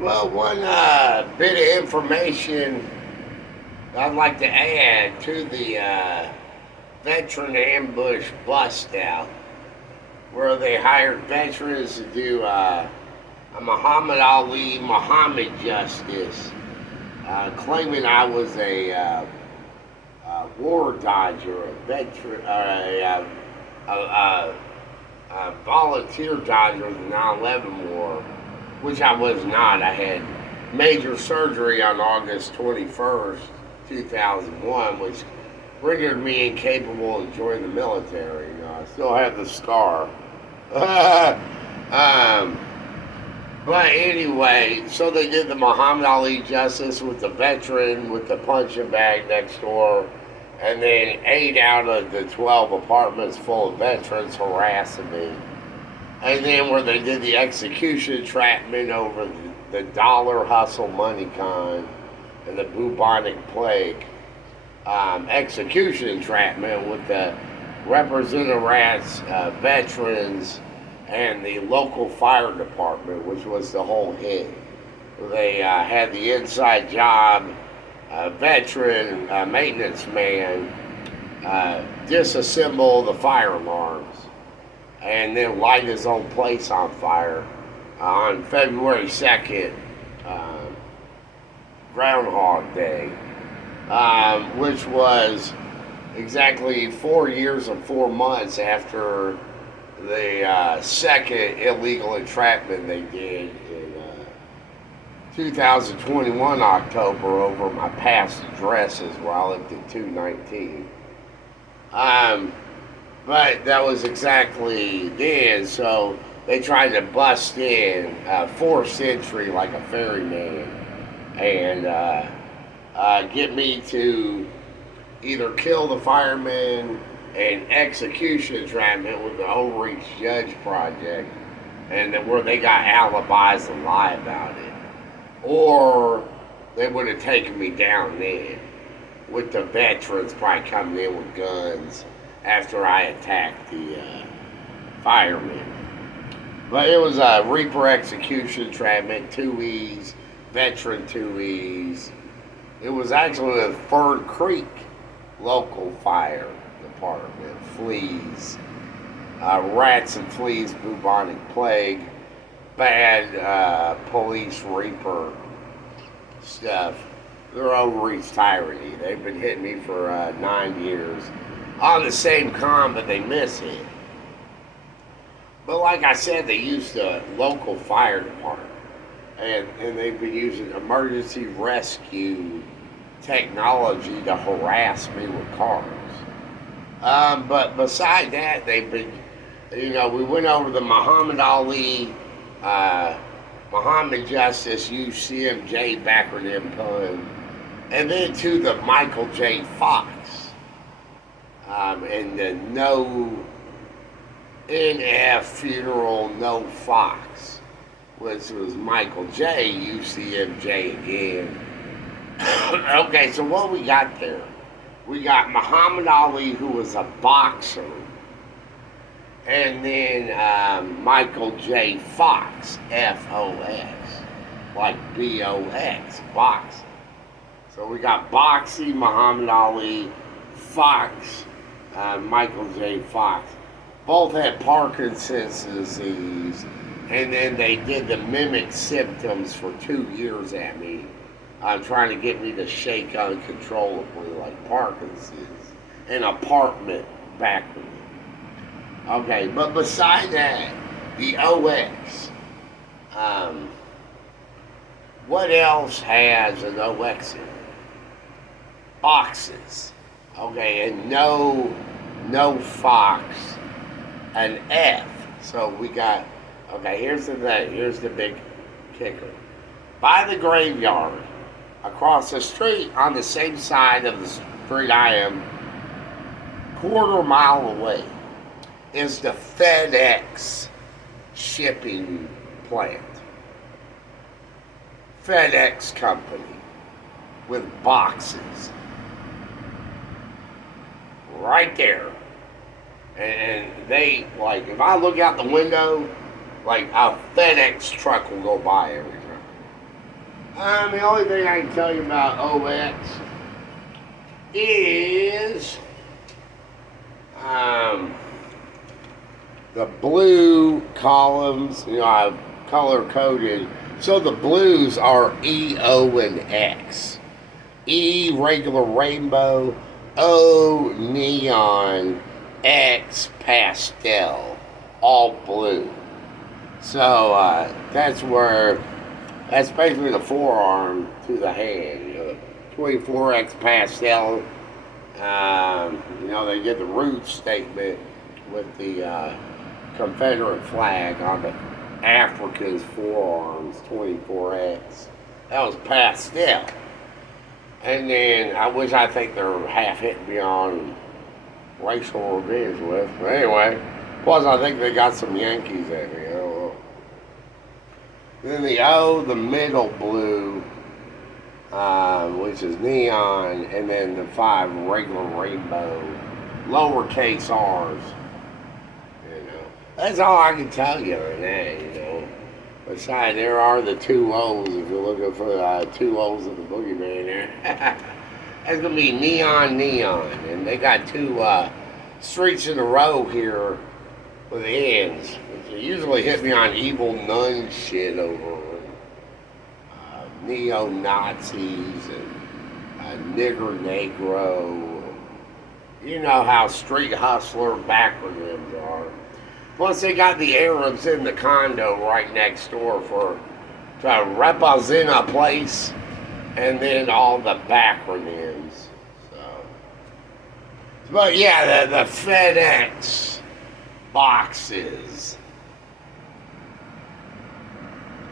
Well, one bit of information I'd like to add to the veteran ambush bust out, where they hired veterans to do a Muhammad Ali Muhammad justice, claiming I was a war dodger, a veteran, a volunteer dodger of the 9/11 war, which I was not. I had major surgery on August 21st, 2001, which rendered me incapable of joining the military. I still have the scar. um, but anyway, so they did the Muhammad Ali justice with the veteran with the punching bag next door, and then 8 out of the 12 apartments full of veterans harassing me. And then where they did the execution entrapment over the dollar hustle money con and the bubonic plague. Execution entrapment with the Representative Rats veterans and the local fire department, which was the whole hit. They had the inside job, veteran maintenance man, disassemble the fire alarms and then light his own place on fire on February 2nd, Groundhog Day, which was exactly 4 years and 4 months after the second illegal entrapment they did in 2021 October over my past addresses where I lived in 219. But that was exactly then, so they tried to bust in 4th entry like a ferryman and get me to either kill the firemen and execution entrapment with the overreach judge project, and then where they got alibis to lie about it, or they would have taken me down then with the veterans probably coming in with guns after I attacked the firemen. But it was a Reaper execution entrapment, 2 E's, veteran 2 E's. It was actually the Fern Creek local fire department, fleas, rats and fleas, bubonic plague, bad police Reaper stuff. They're overreach tyranny. They've been hitting me for 9 years on the same con, but they miss it. But like I said, they used the local fire department, and they've been using emergency rescue technology to harass me with cars. But beside that, they've been, we went over the Muhammad Ali, Muhammad Justice, UCMJ backronym pun, and then to the Michael J. Fox. And the no NF funeral, no Fox, which was Michael J. UCMJ again. Okay, so what we got there? We got Muhammad Ali, who was a boxer, and then Michael J. Fox, F-O-X, like B-O-X, boxing. So we got Boxy, Muhammad Ali, Fox, Michael J. Fox. Both had Parkinson's disease, and then they did the mimic symptoms for 2 years at me, trying to get me to shake uncontrollably like Parkinson's, an apartment backronym. Okay, but beside that, the OX, what else has an OX in it? Boxes. Okay, and no Fox, an F. So we got, okay, here's the thing, here's the big kicker. By the graveyard, across the street, on the same side of the street I am, quarter mile away, is the FedEx shipping plant. FedEx company with boxes. Right there. And they, like, if I look out the window, like a FedEx truck will go by every time. The only thing I can tell you about OX is the blue columns, I've color coded. So the blues are E, O, and X. E, regular rainbow. O, neon. X, pastel. All blue. So that's basically the forearm to the hand. 24X pastel. They get the root statement with the Confederate flag on the Africa's forearms, 24X. That was pastel. And then I think they're half hitting me on racial revenge with. But anyway, plus I think they got some Yankees at me. I don't know. Then the O, the middle blue, which is neon, and then the 5 regular rainbow, lowercase R's. That's all I can tell you right now, Besides, there are the 2 O's if you're looking for 2 O's of the boogeyman there. That's going to be neon, and they got 2 streets in a row here with ends. They usually hit me on evil nun shit over neo-Nazis and nigger negro. You know how street hustler backronyms are. Plus, they got the Arabs in the condo right next door to represent a place, and then all the backronyms. But yeah, the FedEx boxes